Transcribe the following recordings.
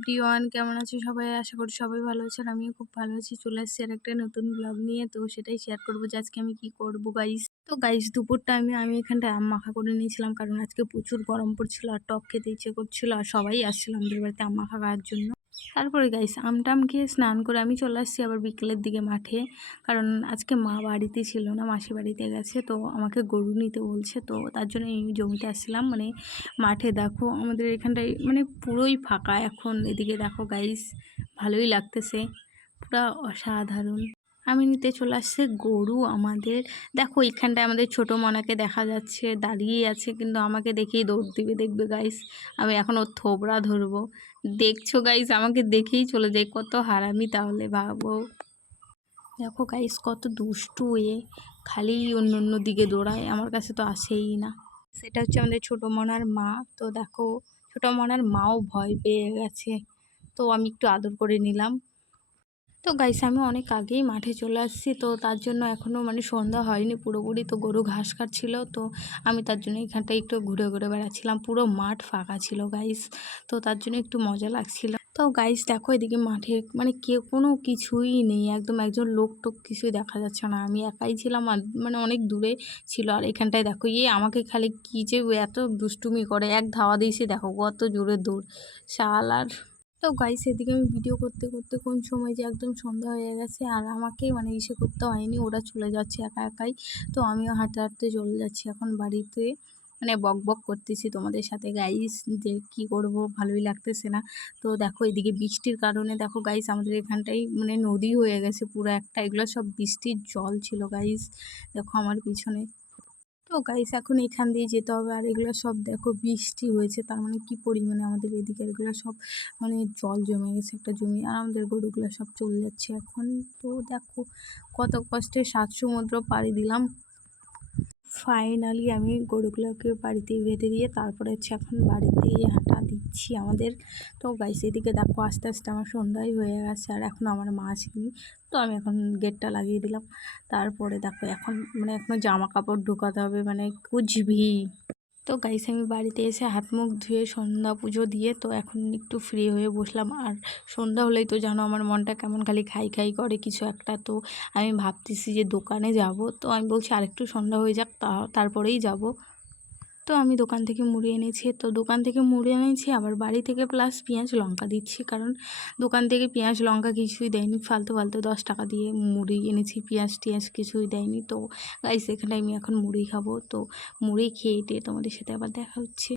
Everyone, কেমন আছো সবাই? আশা করি সবাই ভালো আছেন। আমিও খুব ভালো আছি। চলে এসেছি আরেকটা নতুন ব্লগ নিয়ে। তো সেটাই শেয়ার করবো যে আজকে আমি কি করব গাইস। তো গাইস দুপুর টাইমে আমি এখানটায় আম মাখা করে নিয়েছিলাম, কারণ আজকে প্রচুর গরম পড়ছিল আর টক খেতে ইচ্ছে করছিল, আর সবাই আসছিল আমাদের বাড়িতে আম মাখা খাওয়ার জন্য। তারপরে গাইস আমটাম খেয়ে স্নান করে আমি চলে আসছি আবার বিকেলের দিকে মাঠে, কারণ আজকে মা বাড়িতে ছিল না, মাসি বাড়িতে গেছে। তো আমাকে গরু নিতে বলছে, তো তার জন্য এই জমিতে আসছিলাম। মানে মাঠে দেখো আমাদের এখানটায় মানে পুরোই ফাঁকা এখন। এদিকে দেখো গাইস, ভালোই লাগতেছে, পুরা অসাধারণ। আমি নিতে চলে আসছে গরু আমাদের। দেখো এখানটায় আমাদের ছোট মনাকে দেখা যাচ্ছে দাঁড়িয়ে আছে, কিন্তু আমাকে দেখেই দৌড় দিবে, দেখবে গাইস আমি এখন ওর থোবড়া ধরবো। দেখছো গাইস, আমাকে দেখেই চলে যায়, কত হারামি তাহলে ভাবো। দেখো গাইস কত দুষ্টু এ, খালি অন্য অন্য দিকে দৌড়ায়, আমার কাছে তো আসেই না। সেটা হচ্ছে আমাদের ছোটো মনার মা। তো দেখো ছোটো মনার মাও ভয় পেয়ে গেছে, তো আমি একটু আদর করে নিলাম। তো গাইস আমি অনেক আগেই মাঠে চলে আসছি, তো তার জন্য এখনও মানে সন্ধ্যা হয়নি পুরোপুরি। তো গরু ঘাস খাচ্ছিল, তো আমি তার জন্য এখানটায় একটু ঘুরে ঘুরে বেড়াচ্ছিলাম। পুরো মাঠ ফাঁকা ছিল গাইস, তো তার জন্য একটু মজা লাগছিল। তো গাইস দেখো এদিকে মাঠে মানে কোনো কিছুই নেই, একদম একজন লোক টোক কিছুই দেখা যাচ্ছে না। আমি একাই ছিলাম, আর মানে অনেক দূরে ছিল। আর এখানটায় দেখো আমাকে খালি কী যে এত দুষ্টুমি করে, এক ধাওয়া দিয়েছি, দেখো কত জোরে দৌড় শাল। আর তো গাইস এদিকে আমি ভিডিও করতে করতে কোন সময় যে একদম সন্ধ্যা হয়ে গেছে, আর আমাকে মানে ইসে করতে হয়নি, ওরা চলে যাচ্ছে একা একাই। তো আমিও হাঁটতে হাঁটতে চলে যাচ্ছি এখন বাড়িতে। মানে বক বক করতেছি তোমাদের সাথে গাইস, যে কি করব, ভালোই লাগতেছে না। তো দেখো এদিকে বৃষ্টির কারণে দেখো গাইস আমাদের এখানটাই মানে নদী হয়ে গেছে পুরো একটা, এগুলো সব বৃষ্টির জল ছিল গাইস, দেখো আমার পিছনে। তো গাইস এখন এখান দিয়ে যেতে হবে, আর এগুলো সব দেখো বৃষ্টি হয়েছে, তার মানে কি পরিমাণে আমাদের এদিকে এগুলো সব মানে জল জমে গেছে একটা জমি, আর আমাদের গরুগুলো সব চলে যাচ্ছে এখন। তো দেখো কত কষ্টে 7 সমুদ্র পাড়ি দিলাম, ফাইনালি আমি গরুগুলোকে বাড়িতে বেঁধে দিয়ে তারপরে হচ্ছে এখন বাড়িতে হাঁটা দিচ্ছি আমাদের। তো গাইস এদিকে দেখো আস্তে আস্তে আমার সন্ধ্যাই হয়ে গেছে, আর এখন আমার মা আসেনি। তো আমি এখন গেটটা লাগিয়ে দিলাম। তারপরে দেখো এখন মানে এখনও জামা কাপড় ঢোকাতে হবে, মানে কুচবি। তো গাইস আমি বাড়িতে এসে হাত মুখ ধুয়ে সন্ধ্যা পুজো দিয়ে তো এখন একটু ফ্রি হয়ে বসলাম। আর সন্ধ্যা হলেই তো জানো আমার মনটা কেমন খালি খাই খাই করে কিছু একটা। তো আমি ভাবতেছি যে দোকানে যাব, তো আমি বলছি আরেকটু সন্ধ্যা হয়ে যাক তারপরেই যাব। তো আমি দোকান থেকে মুড়ি এনেছি, তো দোকান থেকে মুড়ি এনেছি আবার বাড়ি থেকে প্লাস পেঁয়াজ লঙ্কা দিচ্ছি, কারণ দোকান থেকে পেঁয়াজ লঙ্কা কিছুই দেয়নি, ফালতু ফালতু 10 টাকা দিয়ে মুড়ি এনেছি, পেঁয়াজ টিয়াজ কিছুই দেয়নি। তো গাইস এখানে আমি এখন মুড়ি খাবো, তো মুড়ি খেয়ে টেয়ে তোমাদের সাথে আবার দেখা হচ্ছে।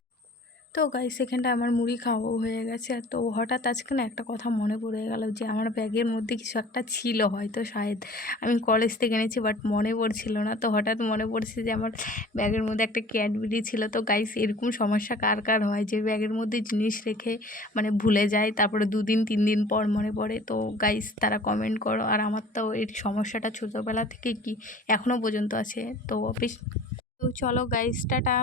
তো গাইস এখানটা আমার মুড়ি খাওয়াও হয়ে গেছে। আর তো হঠাৎ আজকে না একটা কথা মনে পড়ে গেল, যে আমার ব্যাগের মধ্যে কিছু একটা ছিল, হয়তো শায়দ আমি কলেজ থেকে এনেছি, বাট মনে পড়ছিল না। তো হঠাৎ মনে পড়ছে যে আমার ব্যাগের মধ্যে একটা ক্যাডবেরি ছিল। তো গাইস এরকম সমস্যা কার কার হয়, যে ব্যাগের মধ্যে জিনিস রেখে মানে ভুলে যায়, তারপরে 2 দিন 3 দিন পর মনে পড়ে? তো গাইস তারা কমেন্ট করো। আর আমার তো এই সমস্যাটা ছোটোবেলা থেকে কি এখনও পর্যন্ত আছে। তো চলো গাইস টাটা।